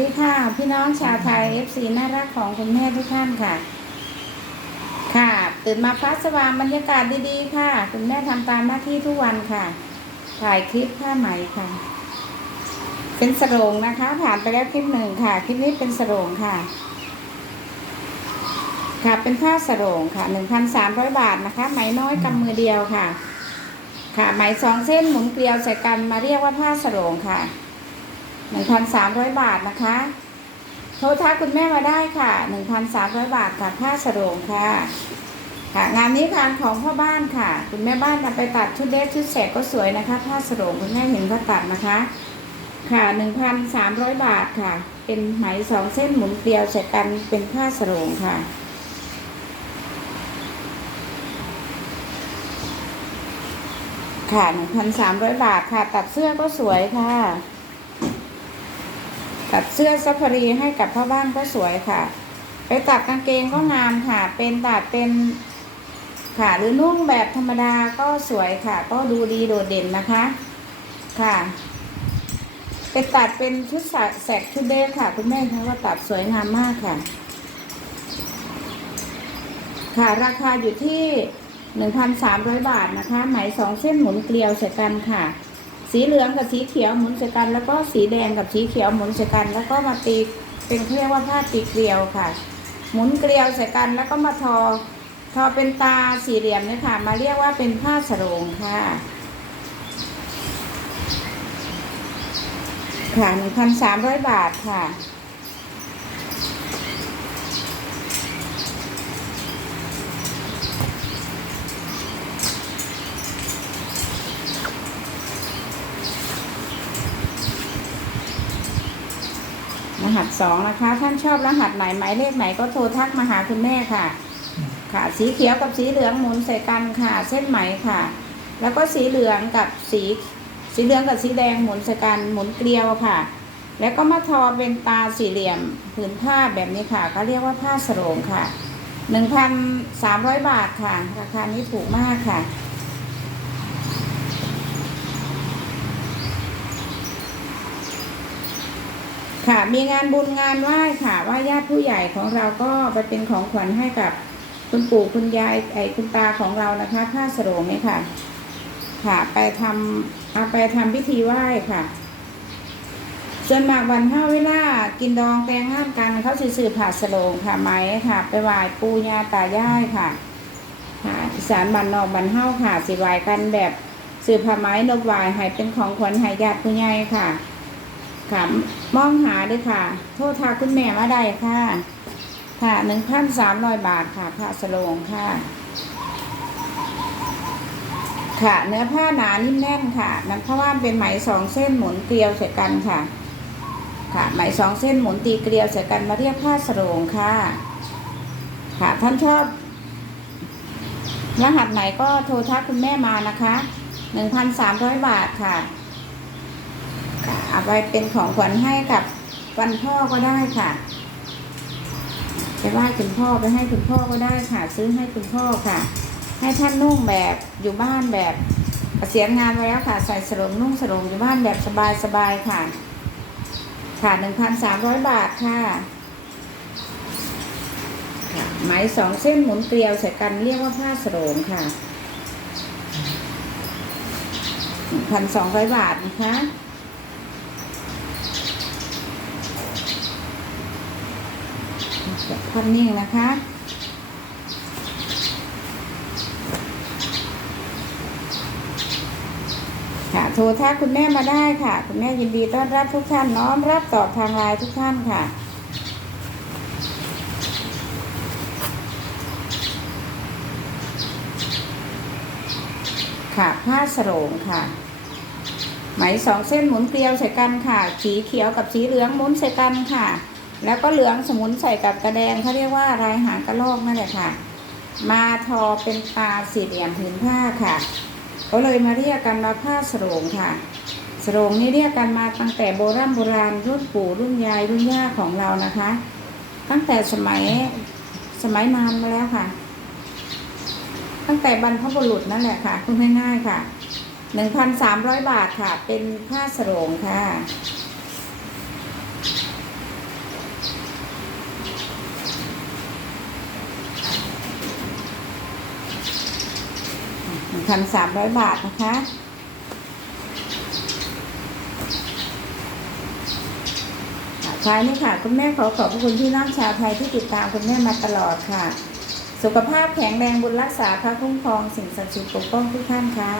ดีค่ะ พี่น้องชาวไทย FC น่ารักของคุณแม่ทุกท่านค่ะ ค่ะ ตื่นมาพักสว่างบรรยากาศดีๆ ค่ะ คุณแม่ทำตามหน้าที่ทุกวันค่ะ ถ่ายคลิปผ้าไหมค่ะ เป็นสรงนะคะ ผ่านไปแล้วคลิปหนึ่งค่ะ คลิปนี้เป็นสรงค่ะ ค่ะเป็นผ้าสรงค่ะ1,300บาทนะคะ ไหมน้อยกำมือเดียวค่ะ ค่ะ ไหมสองเส้นหมุนเกลียวใส่กันมาเรียกว่าผ้าสรงค่ะ 1,300บาทนะคะ โทรทักคุณแม่มาได้ค่ะ1,300บาทค่ะผ้าสรงค่ะ ค่ะ งานนี้งานของพ่อบ้านค่ะ คุณแม่บ้านนำไปตัดชุดเดรสชุดแสกก็สวยนะคะ ผ้าสรงคุณแม่เห็นก็ตัดนะคะ ค่ะ1,300บาทค่ะ เป็นไหมสองเส้นหมุนเกลียวใส่กันเป็นผ้าสรงค่ะค่ะ1,300 บาทค่ะ ตัดเสื้อก็สวยค่ะ ตัดเสื้อซัฟฟารีให้กับพ่อบ้านก็สวยค่ะ ไปตัดกางเกงก็งามค่ะ เป็นตัดเป็นค่ะหรือนุ่งแบบธรรมดาก็สวยค่ะ ก็ดูดีโดดเด่นนะคะค่ะไปตัดเป็นชุดแสกชุดเดรค่ะคุณแม่คะว่าตัดสวยงามมากค่ะ ค่ะราคาอยู่ที่หนึ่งพันสามร้อยบาทนะคะ ไหมสองเส้นหมุนเกลียวใส่กันค่ะ สีเหลืองกับสีเขียวหมุนใส่กัน แล้วก็สีแดงกับสีเขียวหมุนใส่กัน แล้วก็มาตีเป็นเรียกว่าผ้าตีเกลียวค่ะ หมุนเกลียวใส่กันแล้วก็มาทอ ทอเป็นตาสี่เหลี่ยมเนี่ยค่ะ มาเรียกว่าเป็นผ้าสรงค่ะค่ะหนึ่งพันสามร้อยบาทค่ะ หัสสองนะคะ ท่านชอบรหัสไหนหมายเลขไหนก็โทรทักมาหาคุณแม่ค่ะ ค่ะ สีเขียวกับสีเหลืองหมุนใส่กันค่ะ เส้นไหมค่ะ แล้วก็สีเหลืองกับสีสีเหลืองกับสีแดงหมุนใส่กันหมุนเกลียวค่ะ แล้วก็มาทอเป็นตาสี่เหลี่ยมผืนผ้าแบบนี้ค่ะ ก็เรียกว่าผ้าสโรงค่ะหนึ่งพันสามร้อยบาทค่ะ ราคานี้ถูกมากค่ะ ค่ะ มีงานบุญงานไหว้ค่ะว่าญาติผู้ใหญ่ของเราก็ไปเป็นของขวัญให้กับคุณปู่คุณยายไอ้คุณตาของเรานะคะผ้าสโรงเนี่ยค่ะ ค่ะ ไปทำเอาไปทำพิธีไหว้ค่ะส่วนมากวันห้าเวลากินดองแตงงานกันเขาสิสื่อผ่าสโรงค่ะไหมค่ะ ไปไหว้ปู่ย่าตายายค่ะค่ะอีสานบ้านนอกบ้านเฮาค่ะสิไหว้กันแบบสื่อผ้าไหมนกไหว้ให้เป็นของขวัญให้ญาติผู้ใหญ่ค่ะ ค่ะ มองหาด้วยค่ะ โทษทาคุณแม่มาได้ค่ะ ค่ะหนึ่งพันสามร้อยบาทค่ะผ้าสโลงค่ะ ค่ะ เนื้อผ้าหนานิ่มแน่นค่ะมันเพราะว่าเป็นไหมสองเส้นหมุนเกลียวใส่กันค่ะ ค่ะ ไหมสองเส้นหมุนตีเกลียวใส่กันมาเรียกผ้าสโลงค่ะ ค่ะท่านชอบรหัสไหนก็โทรทักคุณแม่มานะคะหนึ่งพันสามร้อยบาทค่ะ ค่ะเอาไปเป็นของขวัญให้กับวันพ่อก็ได้ค่ะไปไหว้คุณพ่อไปให้คุณพ่อก็ได้ค่ะ ซื้อให้คุณพ่อค่ะ ให้ท่านนุ่งแบบอยู่บ้านแบบเกษียงานไว้แล้วค่ะ ใส่สรงนุ่งสรงอยู่บ้านแบบสบายๆค่ะ ค่ะหนึ่งพันสามร้อยบาทค่ะค่ะไหมสองเส้นหมุนเกลียวใส่กันเรียกว่าผ้าสรงค่ะพันสองร้อยบาทนะคะ ภาพนิ่งนะคะค่ะโทรทักคุณแม่มาได้ค่ะ คุณแม่ยินดีต้อนรับทุกท่านน้อมรับตอบทางไลน์ทุกท่านค่ะค่ะผ้าสโรงค่ะไหมสองเส้นหมุนเกลียวใส่กันค่ะ สีเขียวกับสีเหลืองหมุนใส่กันค่ะ แล้วก็เหลืองสมุนใส่กับกระแดงเขาเรียกว่าลายหางกระโลกนั่นแหละค่ะ มาทอเป็นตาสี่เหลี่ยมผืนผ้าค่ะก็เลยมาเรียกกันว่าผ้าสโรงค่ะสโรงนี่เรียกกันมาตั้งแต่โบราณโบราณรุ่นปู่รุ่นยายรุ่นย่าของเรานะคะ ตั้งแต่สมัยสมัยนานมาแล้วค่ะ ตั้งแต่บรรพบุรุษนั่นแหละค่ะคุณง่ายๆค่ะหนึ่งพันสามร้อยบาทค่ะ เป็นผ้าสโรงค่ะ พันสามร้อยบาทนะคะ ท้ายนี้ค่ะ คุณแม่ขอขอบคุณพี่น้องชาวไทยที่ติดตามคุณแม่มาตลอดค่ะ สุขภาพแข็งแรงบุญรักษาพระคุ้มครองสิ่งศักดิ์สิทธิ์ปกป้องทุกท่านค่ะ